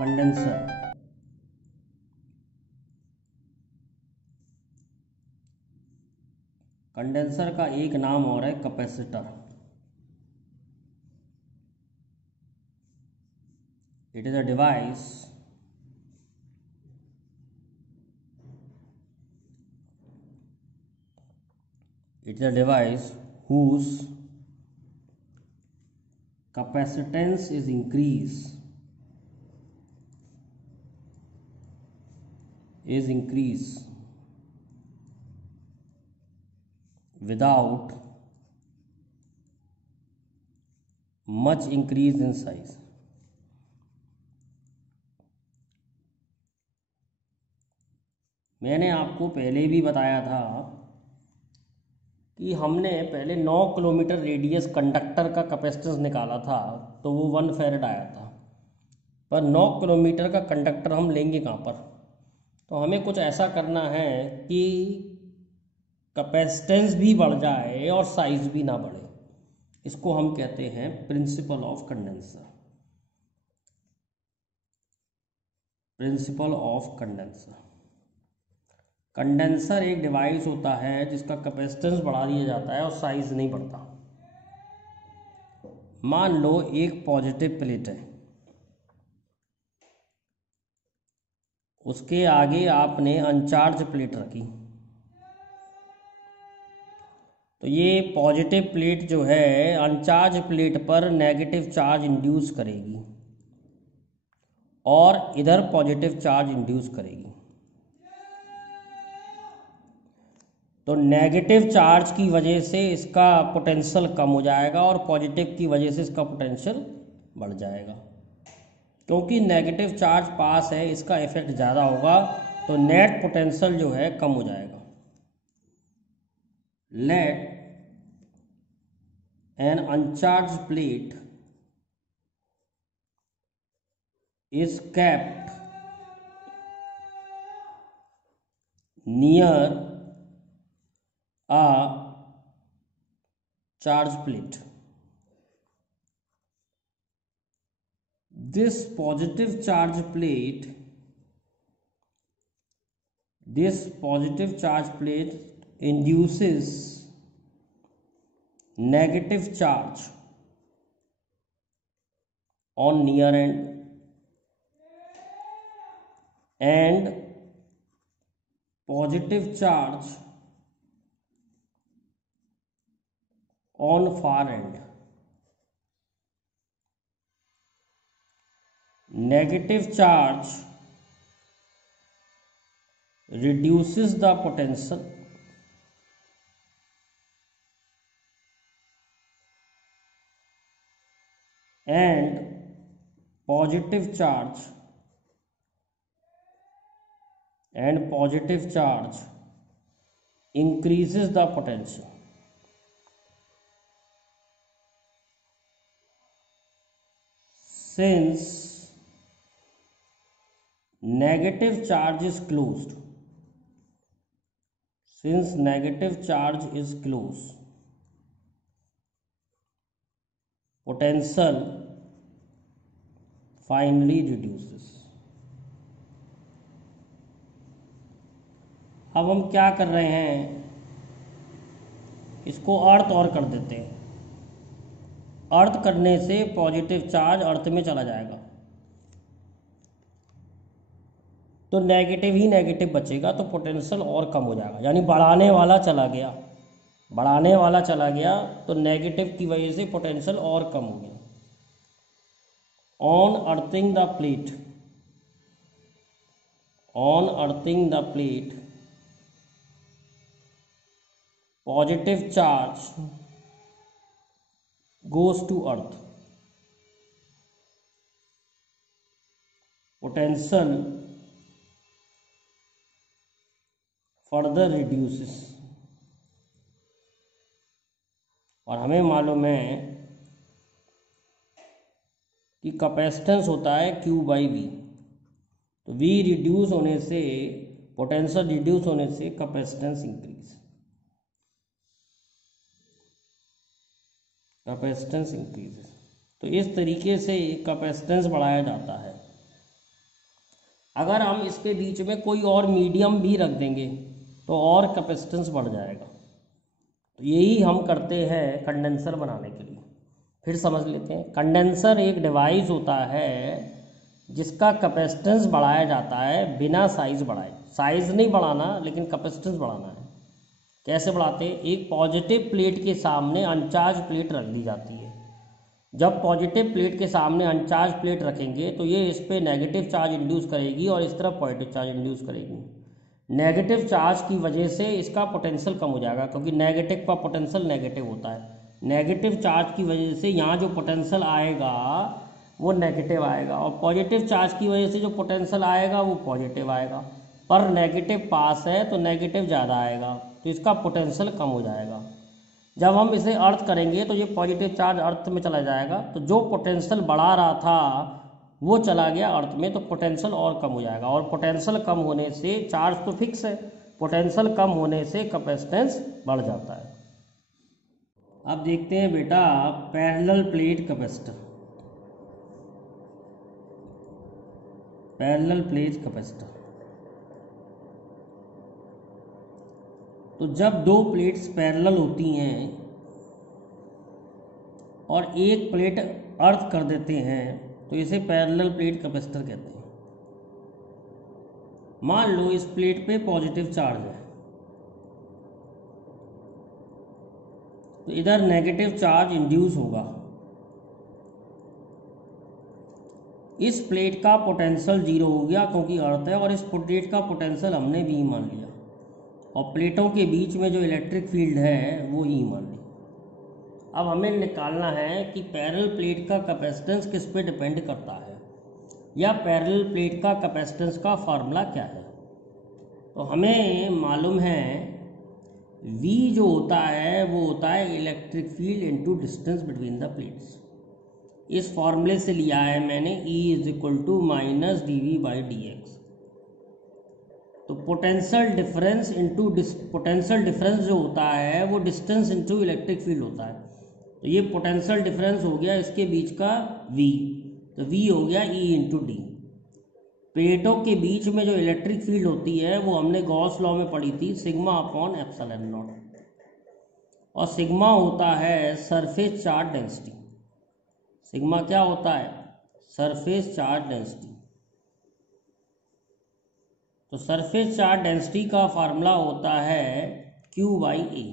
Condenser, condenser का एक नाम और है capacitor. It is a device whose capacitance is increase without much increase in size। मैंने आपको पहले भी बताया था कि हमने पहले 9 किलोमीटर रेडियस कंडक्टर का कैपेसिटेंस निकाला था, तो वो 1 फैरेड आया था। पर 9 किलोमीटर का कंडक्टर हम लेंगे कहाँ पर? तो हमें कुछ ऐसा करना है कि कैपेसिटेंस भी बढ़ जाए और साइज भी ना बढ़े। इसको हम कहते हैं principle of condenser. Principle of condenser, condenser एक डिवाइस होता है जिसका कैपेसिटेंस बढ़ा दिया जाता है और साइज नहीं बढ़ता। मान लो एक पॉजिटिव प्लेट है, उसके आगे आपने अनचार्ज प्लेट रखी, तो ये पॉजिटिव प्लेट जो है अनचार्ज प्लेट पर नेगेटिव चार्ज इंड्यूस करेगी और इधर पॉजिटिव चार्ज इंड्यूस करेगी। तो नेगेटिव चार्ज की वजह से इसका पोटेंशियल कम हो जाएगा और पॉजिटिव की वजह से इसका पोटेंशियल बढ़ जाएगा। क्योंकि नेगेटिव चार्ज पास है, इसका इफेक्ट ज़्यादा होगा, तो नेट पोटेंशियल जो है कम हो जाएगा। Let an uncharged plate is kept near a charge plate. This positive charge plate induces negative charge on near end and positive charge on far end। Negative charge reduces the potential and positive charge increases the potential। Since negative charge is closed, potential finally reduces। अब हम क्या कर रहे हैं, इसको अर्थ और कर देते हैं। अर्थ करने से पॉजिटिव चार्ज अर्थ में चला जाएगा, तो नेगेटिव ही नेगेटिव बचेगा, तो पोटेंशियल और कम हो जाएगा। यानी बढ़ाने वाला चला गया, तो नेगेटिव की वजह से पोटेंशियल और कम हो गया। On earthing the plate positive charge goes to earth, potential further reduces। और हमें मालूम है कि कैपेसिटेंस होता है Q/V, तो V रिड्यूस होने से, पोटेंशियल रिड्यूस होने से कैपेसिटेंस इंक्रीज। तो इस तरीके से कैपेसिटेंस बढ़ाया जाता है। अगर हम इसके बीच में कोई और मीडियम भी रख देंगे तो और कैपेसिटेंस बढ़ जाएगा। तो यही हम करते हैं कंडेंसर बनाने के लिए। फिर समझ लेते हैं, कंडेंसर एक डिवाइस होता है जिसका कैपेसिटेंस बढ़ाया जाता है बिना साइज़ बढ़ाए। साइज़ नहीं बढ़ाना, लेकिन कैपेसिटेंस बढ़ाना है। कैसे बढ़ाते हैं? एक पॉजिटिव प्लेट के सामने अनचार्ज प्लेट रख दी जाती है। जब पॉजिटिव प्लेट के सामने अनचार्ज प्लेट रखेंगे तो ये इस पर नेगेटिव चार्ज इंड्यूस करेगी और इस तरफ पॉजिटिव चार्ज इंड्यूस करेगी। नेगेटिव चार्ज की वजह से इसका पोटेंशियल कम हो जाएगा, क्योंकि नेगेटिव का पोटेंशियल नेगेटिव होता है। नेगेटिव चार्ज की वजह से यहाँ जो पोटेंशियल आएगा वो नेगेटिव आएगा, और पॉजिटिव चार्ज की वजह से जो पोटेंशियल आएगा वो पॉजिटिव आएगा। पर नेगेटिव पास है तो नेगेटिव ज़्यादा आएगा, तो इसका पोटेंशियल कम हो जाएगा। जब हम इसे अर्थ करेंगे तो ये पॉजिटिव चार्ज अर्थ में चला जाएगा, तो जो पोटेंशियल बढ़ा रहा था वो चला गया अर्थ में, तो पोटेंशियल और कम हो जाएगा। और पोटेंशियल कम होने से, चार्ज तो फिक्स है, पोटेंशियल कम होने से कैपेसिटेंस बढ़ जाता है। अब देखते हैं बेटा parallel plate capacitor. Parallel plate capacitor, तो जब दो प्लेट्स पैरेलल होती हैं और एक प्लेट अर्थ कर देते हैं तो इसे पैरेलल प्लेट कैपेसिटर कहते हैं। मान लो इस प्लेट पे पॉजिटिव चार्ज है, तो इधर नेगेटिव चार्ज इंड्यूस होगा। इस प्लेट का पोटेंशियल 0 हो गया क्योंकि अर्थ है, और इस प्लेट का पोटेंशियल हमने V मान लिया, और प्लेटों के बीच में जो इलेक्ट्रिक फील्ड है वो E मान ली। अब हमें निकालना है कि पैरेलल प्लेट का कैपेसिटेंस किस पे डिपेंड करता है, या पैरेलल प्लेट का कैपेसिटेंस का फार्मूला क्या है। तो हमें मालूम है V जो होता है वो होता है electric field into distance between the plates. इस फॉर्मूले से लिया है मैंने E = -dV/dx। तो potential difference into potential difference जो होता है वो डिस्टेंस इंटू इलेक्ट्रिक फील्ड होता है। तो ये पोटेंशियल डिफरेंस हो गया इसके बीच का V, तो V हो गया E × D। प्लेटों के बीच में जो इलेक्ट्रिक फील्ड होती है वो हमने गॉस लॉ में पढ़ी थी, σ/ε0, और सिग्मा होता है सरफेस चार्ज डेंसिटी। सिग्मा क्या होता है? Surface charge density. तो सरफेस चार्ज डेंसिटी का फार्मूला होता है Q/A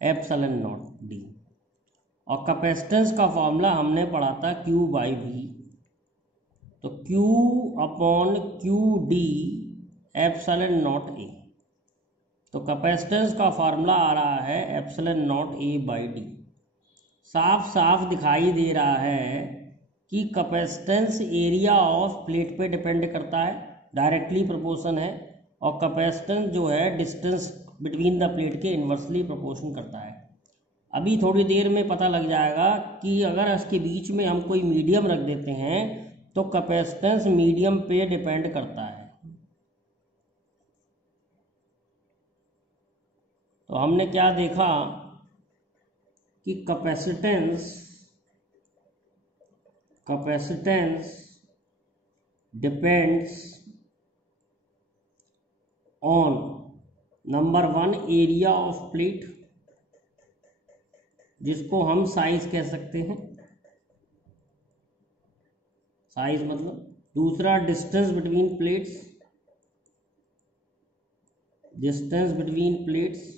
ε0d, और कैपेसिटेंस का फार्मूला हमने पढ़ा था Q/V। तो Q/QD ε0A। तो कैपेसिटेंस का फार्मूला आ रहा है ε0A/d। साफ साफ दिखाई दे रहा है कि कैपेसिटेंस एरिया ऑफ प्लेट पे डिपेंड करता है, डायरेक्टली प्रोपोर्शन है, और कैपेसिटेंस जो है डिस्टेंस बिटवीन द प्लेट के इन्वर्सली प्रोपोर्शन करता है। अभी थोड़ी देर में पता लग जाएगा कि अगर इसके बीच में हम कोई मीडियम रख देते हैं तो कैपेसिटेंस मीडियम पे डिपेंड करता है। तो हमने क्या देखा कि capacitance depends on number 1 area of plate, जिसको हम साइज कह सकते हैं, साइज मतलब। दूसरा distance between plates, distance between plates.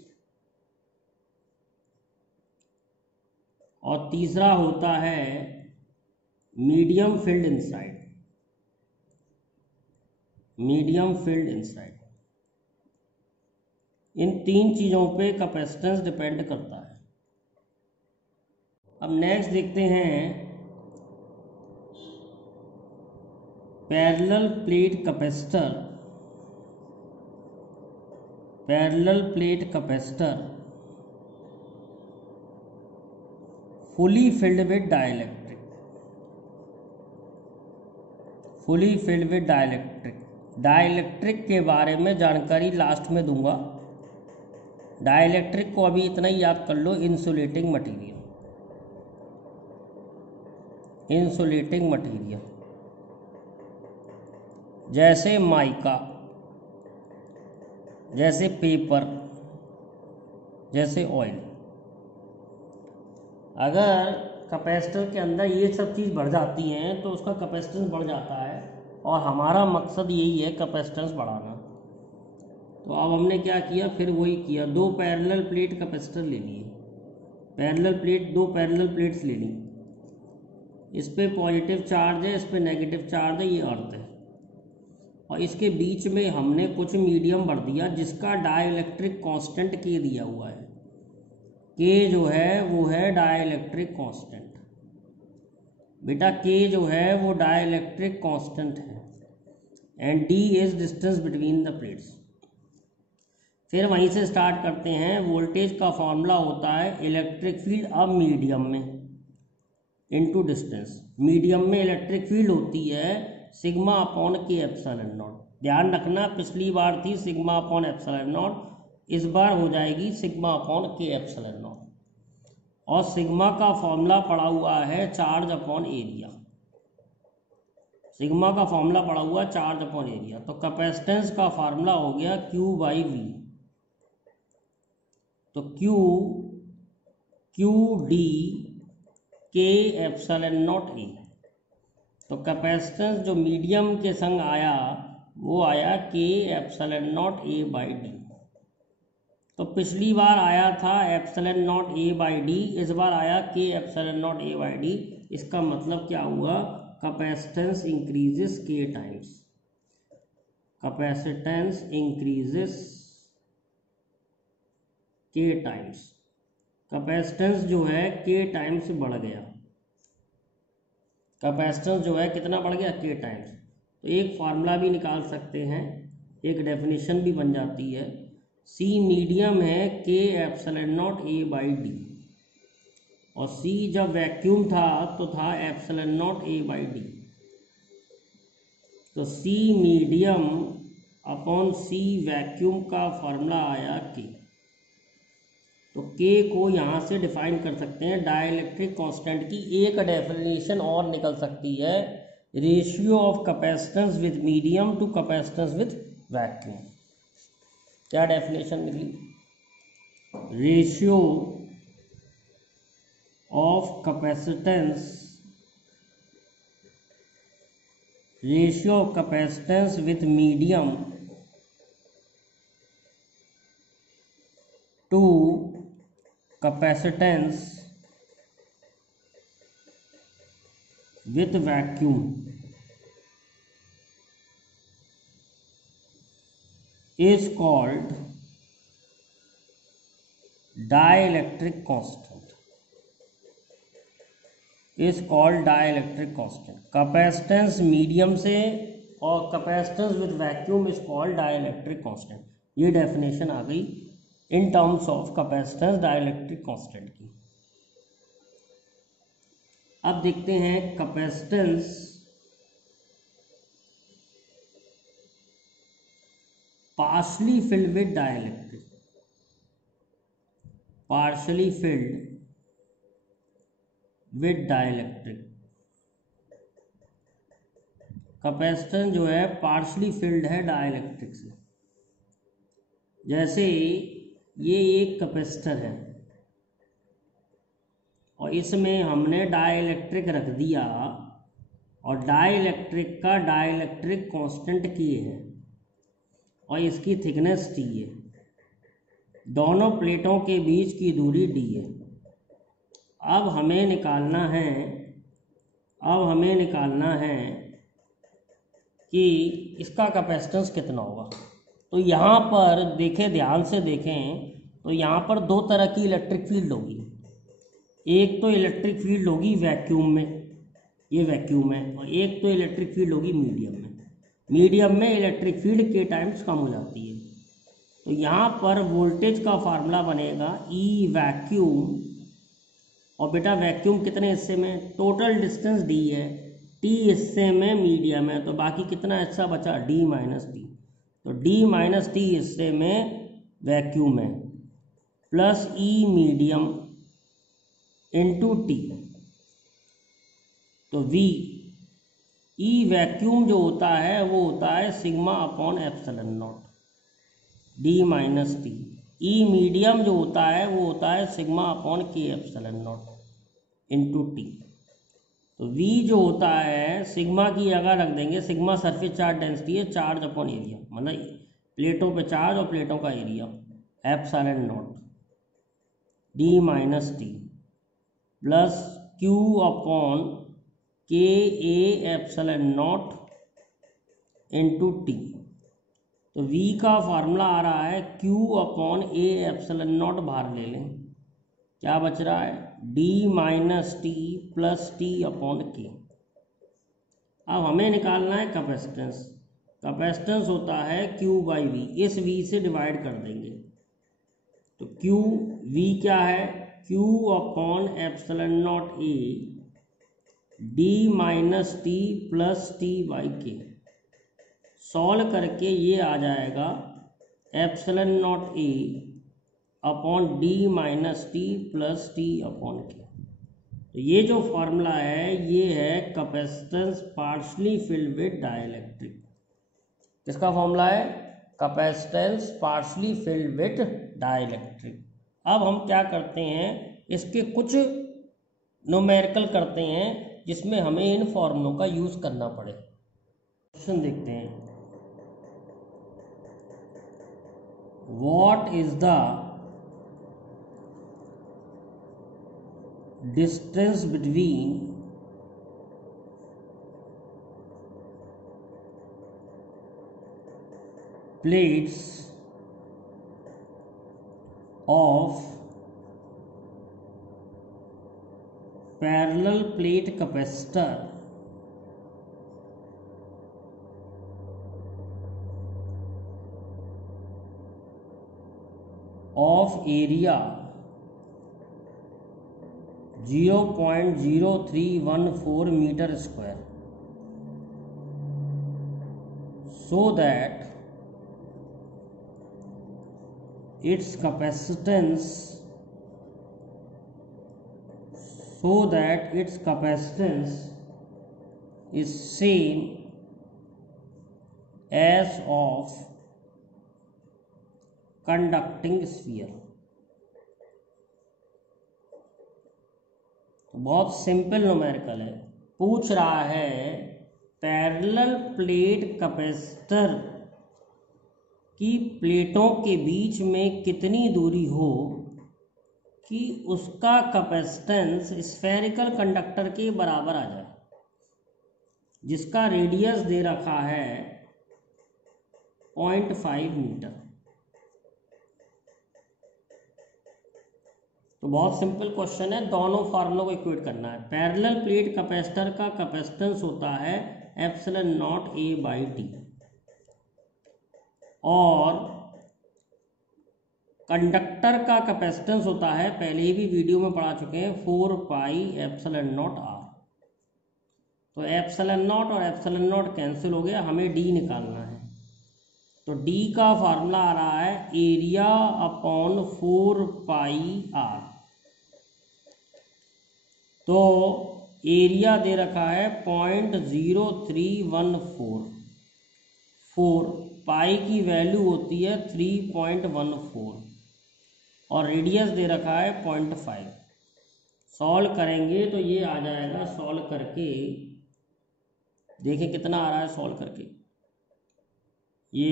और तीसरा होता है medium field inside, medium field inside. इन 3 चीज़ों पे कैपेसिटेंस डिपेंड करता है। अब नेक्स्ट देखते हैं parallel plate capacitor. Parallel plate capacitor fully filled with dielectric, fully filled with dielectric. Dielectric के बारे में जानकारी लास्ट में दूंगा। डाइलेक्ट्रिक को अभी इतना ही याद कर लो, इंसुलेटिंग मटेरियल, इंसुलेटिंग मटेरियल। जैसे माइका, जैसे पेपर, जैसे ऑयल। अगर कैपेसिटर के अंदर ये सब चीज़ बढ़ जाती हैं तो उसका कैपेसिटेंस बढ़ जाता है, और हमारा मकसद यही है कैपेसिटेंस बढ़ाना। तो अब हमने क्या किया, फिर वही किया, दो पैरेलल प्लेट कैपेसिटर ले लिए, दो पैरेलल प्लेट्स ले ली। इस पे पॉजिटिव चार्ज है, इस पे नेगेटिव चार्ज है, ये अर्थ है, और इसके बीच में हमने कुछ मीडियम भर दिया जिसका डाइलेक्ट्रिक कांस्टेंट के दिया हुआ है। के जो है वो है डाइलेक्ट्रिक कांस्टेंट, बेटा के जो है वो डाइलेक्ट्रिक कांस्टेंट है, and D is distance between the plates. फिर वहीं से स्टार्ट करते हैं। वोल्टेज का फॉर्मूला होता है इलेक्ट्रिक फील्ड अब मीडियम में इनटू डिस्टेंस। मीडियम में इलेक्ट्रिक फील्ड होती है सिग्मा अपॉन के एप्सिलॉन नॉट। ध्यान रखना, पिछली बार थी सिग्मा अपॉन एप्सिलॉन नॉट, इस बार हो जाएगी सिग्मा अपॉन के एप्सिलॉन नॉट। और सिग्मा का फॉर्मूला पड़ा हुआ है चार्ज अपॉन एरिया। सिग्मा का फॉर्मूला पड़ा हुआ चार्ज अपॉन एरिया। तो कैपेसिटेंस का फॉर्मूला हो गया Q बाई वी। तो क्यू डी के एप्सिलॉन नॉट ए। तो कैपेसिटेंस जो मीडियम के संग आया वो आया के epsilon not a by D. तो पिछली बार आया था epsilon not a by D, इस बार आया के epsilon not a by D. इसका मतलब क्या हुआ, कैपेसिटेंस इंक्रीजेस के टाइम्स। कैपेसिटेंस इंक्रीजेस के टाइम्स। कैपेसिटेंस जो है के टाइम्स बढ़ गया। कैपेसिटेंस जो है कितना बढ़ गया, के टाइम्स। तो एक फार्मूला भी निकाल सकते हैं, एक डेफिनेशन भी बन जाती है। सी मीडियम है के epsilon not a by D, और सी जब वैक्यूम था तो था epsilon not a by D. तो सी मीडियम अपॉन सी वैक्यूम का फार्मूला आया के। तो के को यहाँ से डिफाइन कर सकते हैं डाइलेक्ट्रिक कांस्टेंट की। एक डेफिनेशन और निकल सकती है, ratio of capacitance with medium to capacitance with vacuum. क्या डेफिनेशन निकली, ratio of capacitance with medium to capacitance with vacuum is called dielectric constant, capacitance medium से और capacitance with vacuum is called dielectric constant. ये definition आ गई in terms of capacitance dielectric constant की। अब देखते हैं capacitance partially filled with dielectric. Partially filled with dielectric. Capacitance जो है पार्शली फिल्ड है डाइलेक्ट्रिक से। जैसे ये एक कैपेसिटर है और इसमें हमने डाइलेक्ट्रिक रख दिया, और डाइलेक्ट्रिक का डाइलेक्ट्रिक कांस्टेंट K है और इसकी थिकनेस T है। दोनों प्लेटों के बीच की दूरी D है। अब हमें निकालना है कि इसका कैपेसिटेंस कितना होगा। तो यहाँ पर देखें, ध्यान से देखें, तो यहाँ पर दो तरह की इलेक्ट्रिक फील्ड होगी। एक तो इलेक्ट्रिक फील्ड होगी वैक्यूम में, ये वैक्यूम है, और एक तो इलेक्ट्रिक फील्ड होगी मीडियम में। मीडियम में इलेक्ट्रिक फील्ड के टाइम्स कम हो जाती है। तो यहाँ पर वोल्टेज का फार्मूला बनेगा E वैक्यूम, और बेटा वैक्यूम कितने हिस्से में, टोटल डिस्टेंस D है, T हिस्से में मीडियम है, तो बाकी कितना हिस्सा बचा, D माइनस T। तो D माइनस T हिस्से में वैक्यूम है, plus E medium into T। तो V ई वैक्यूम जो होता है वो होता है sigma upon epsilon naught D minus T. E medium जो होता है वो होता है सिग्मा अपॉन के एप्सिलॉन नॉट इंटू टी। तो V जो होता है सिग्मा की जगह रख देंगे, सिग्मा सरफेस चार्ज डेंसिटी है, चार्ज अपॉन एरिया, मतलब प्लेटों पे चार्ज और प्लेटों का area, epsilon naught D minus T plus Q upon K A epsilon naught into T. तो V का फार्मूला आ रहा है Q upon A epsilon naught, बाहर ले लें, क्या बच रहा है D minus T plus T upon K. अब हमें निकालना है कैपेसिटेंस। कैपेसिटेंस होता है Q बाई वी, इस V से डिवाइड कर देंगे तो Q V क्या है, Q upon epsilon not A D minus T plus T by के। सॉल्व करके ये आ जाएगा epsilon not a upon D minus T plus T upon के। तो ये जो फॉर्मूला है ये है capacitance partially filled with dielectric. किसका फॉर्मूला है, capacitance partially filled with dielectric. अब हम क्या करते हैं, इसके कुछ न्यूमेरिकल करते हैं जिसमें हमें इन फॉर्मूलों का यूज करना पड़े। क्वेश्चन देखते हैं, what is the distance between plates of parallel plate capacitor of area 0.0314 meter square, so that its capacitance is same as of conducting sphere। तो बहुत सिंपल न्यूमेरिकल है, पूछ रहा है पैरेलल प्लेट कैपेसिटर की प्लेटों के बीच में कितनी दूरी हो कि उसका कैपेसिटेंस स्फेरिकल कंडक्टर के बराबर आ जाए, जिसका रेडियस दे रखा है 0.5 मीटर। तो बहुत सिंपल क्वेश्चन है, दोनों फार्मूलों को इक्वेट करना है। पैरेलल प्लेट कैपेसिटर का कैपेसिटेंस होता है epsilon not a by T और कंडक्टर का कैपेसिटेंस होता है, पहले ही भी वीडियो में पढ़ा चुके हैं, 4 पाई एप्सिलॉन नॉट आर। तो एप्सिलॉन नॉट और एप्सिलॉन नॉट कैंसिल हो गया, हमें डी निकालना है। तो डी का फार्मूला आ रहा है एरिया अपॉन 4 पाई आर। तो एरिया दे रखा है 0.0314, 4 पाई की वैल्यू होती है 3.14 और रेडियस दे रखा है 0.5। सॉल्व करेंगे तो ये आ जाएगा, सॉल्व करके देखें कितना आ रहा है। सॉल्व करके ये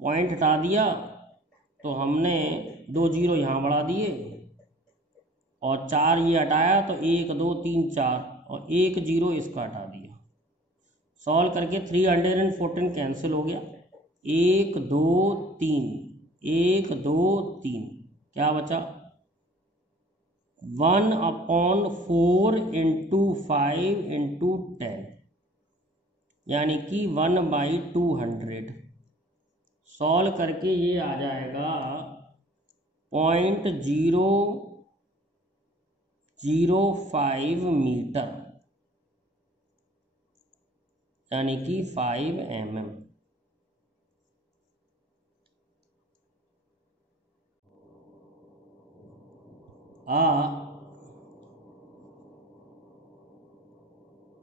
पॉइंट हटा दिया तो हमने 2 जीरो यहाँ बढ़ा दिए और 4 ये हटाया तो 1 2 3 4 और 1 जीरो इसका हटा दिया। सॉल्व करके 314 कैंसिल हो गया, 1 2 3 1 2 3 क्या बचा 1/4 इंटू 5 इंटू 10 यानी कि 1/200। सॉल्व करके ये आ जाएगा 0.005 मीटर यानी कि 5 mm।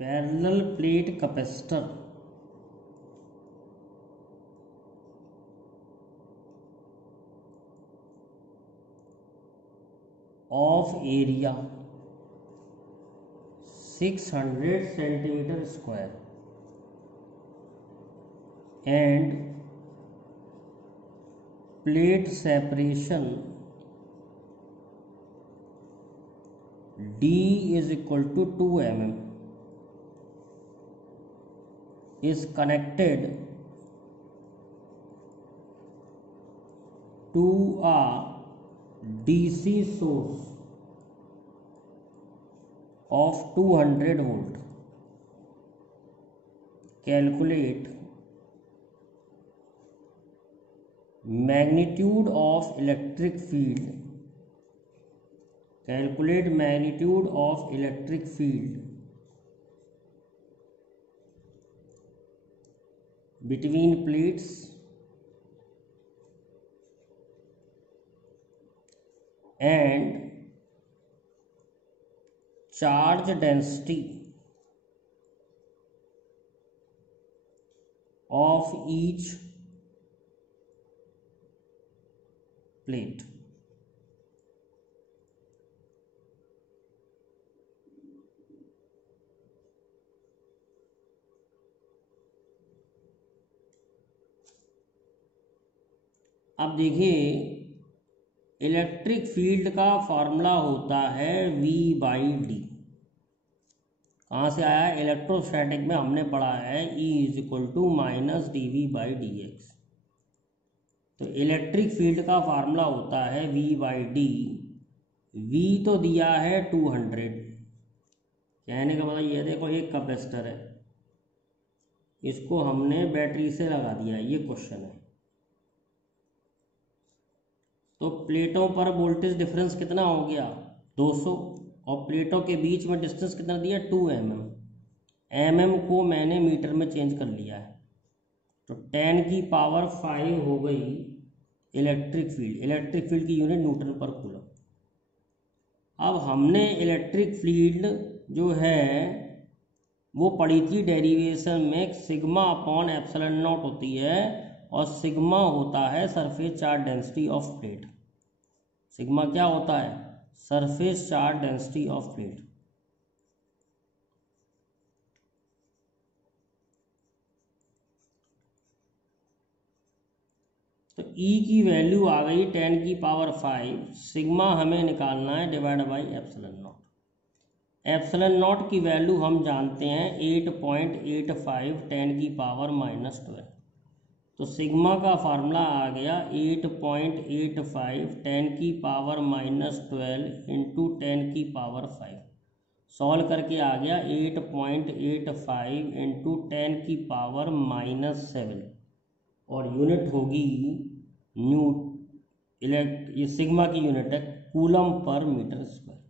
Parallel plate capacitor of area 600 centimetre square end plate separation D is equal to 2 mm is connected to a DC source of 200 volt. Calculate magnitude of electric field. Calculate magnitude of electric field between plates and charge density of each plate. अब देखिए electric field का formula होता है V/D। कहाँ से आया है? Electrostatic में हमने पढ़ा है E = -dV/dx। तो इलेक्ट्रिक फील्ड का फार्मूला होता है V/D। V तो दिया है 200, कहने का मतलब ये देखो एक कैपेसिटर है, इसको हमने बैटरी से लगा दिया है, ये क्वेश्चन है। तो प्लेटों पर वोल्टेज डिफरेंस कितना हो गया? 200, और प्लेटों के बीच में डिस्टेंस कितना दिया? 2 mm। mm को मैंने मीटर में चेंज कर लिया है, तो 10⁵ हो गई इलेक्ट्रिक फील्ड। इलेक्ट्रिक फील्ड की यूनिट न्यूटन पर कूलम। अब हमने इलेक्ट्रिक फील्ड जो है वो पढ़ी थी डेरिवेशन में, σ/ε0 होती है और सिग्मा होता है surface charge density of plate. Sigma क्या होता है? Surface charge density of plate. तो E की वैल्यू आ गई 10⁵। सिग्मा हमें निकालना है /ε0। ε0 की वैल्यू हम जानते हैं 8.85 10⁻⁻12। तो सिग्मा का फार्मूला आ गया 8.85 10⁻⁻12 इंटू 10⁵। सॉल्व करके आ गया 8.85 इंटू 10⁻⁻7 और यूनिट होगी ये सिग्मा की यूनिट है कूलम पर मीटर स्क्वायर।